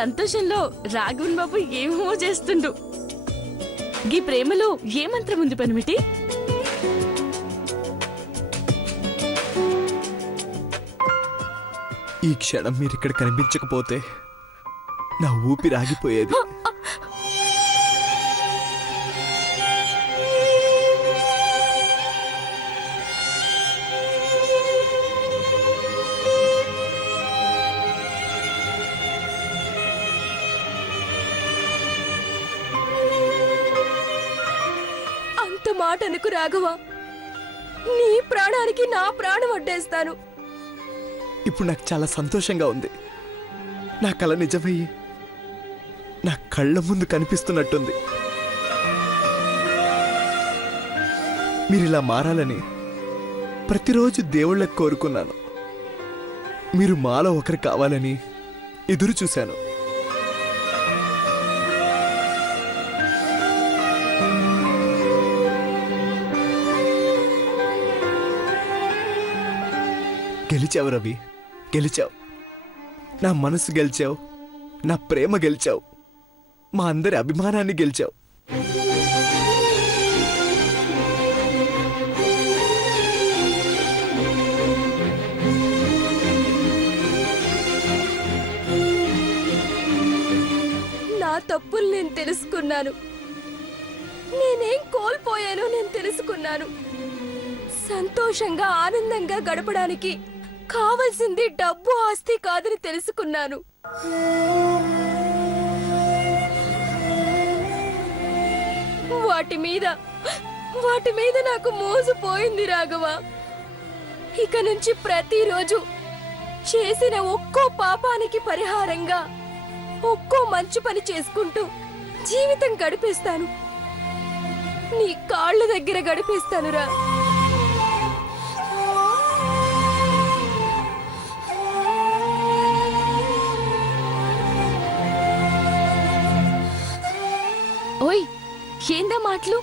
సంతోషంలో రాఘవన్ బాబు ఏమో చేస్తుండు. గీ ప్రేమలో ఏ మంత్రం ఉంది పనిమిటి? ఈ క్షణం మీరిక్కడ కనిపించకపోతే నా ఊపిరి ఆగిపోయేది. అంత మాట అనుకు రాఘవ, నీ ప్రాణానికి నా ప్రాణం అడ్డేస్తాను. ఇప్పుడు నాకు చాలా సంతోషంగా ఉంది. నా కల నిజమయ్యి నా కళ్ళ ముందు కనిపిస్తున్నట్టుంది. మీరిలా మారాలని ప్రతిరోజు దేవుళ్ళకు కోరుకున్నాను. మీరు మాలో ఒకరు కావాలని ఎదురు చూశాను. గెలిచావు రవి, గెలిచావు. నా మనసు గెలిచావు, నా ప్రేమ గెలిచావు, మా అందరి అభిమానాన్ని గెలిచావు. నా తప్పులు నేను తెలుసుకున్నాను. నేనేం కోల్పోయానో నేను తెలుసుకున్నాను. సంతోషంగా ఆనందంగా గడపడానికి కావలసింది డబ్బు ఆస్తి కాదని తెలుసుకున్నాను. వాటి మీద నాకు మోసపోయింది రాఘవ. ఇక నుంచి ప్రతిరోజు చేసిన ఒక్కో పాపానికి పరిహారంగా ఒక్కో మంచి పని చేసుకుంటూ జీవితం గడిపేస్తాను. నీ కాళ్ళ దగ్గర గడిపేస్తానురా. ఓయ్, ఏందా మాటలు?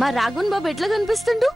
మా రాఘవన్ బాబు ఎట్లా కనిపిస్తుండు?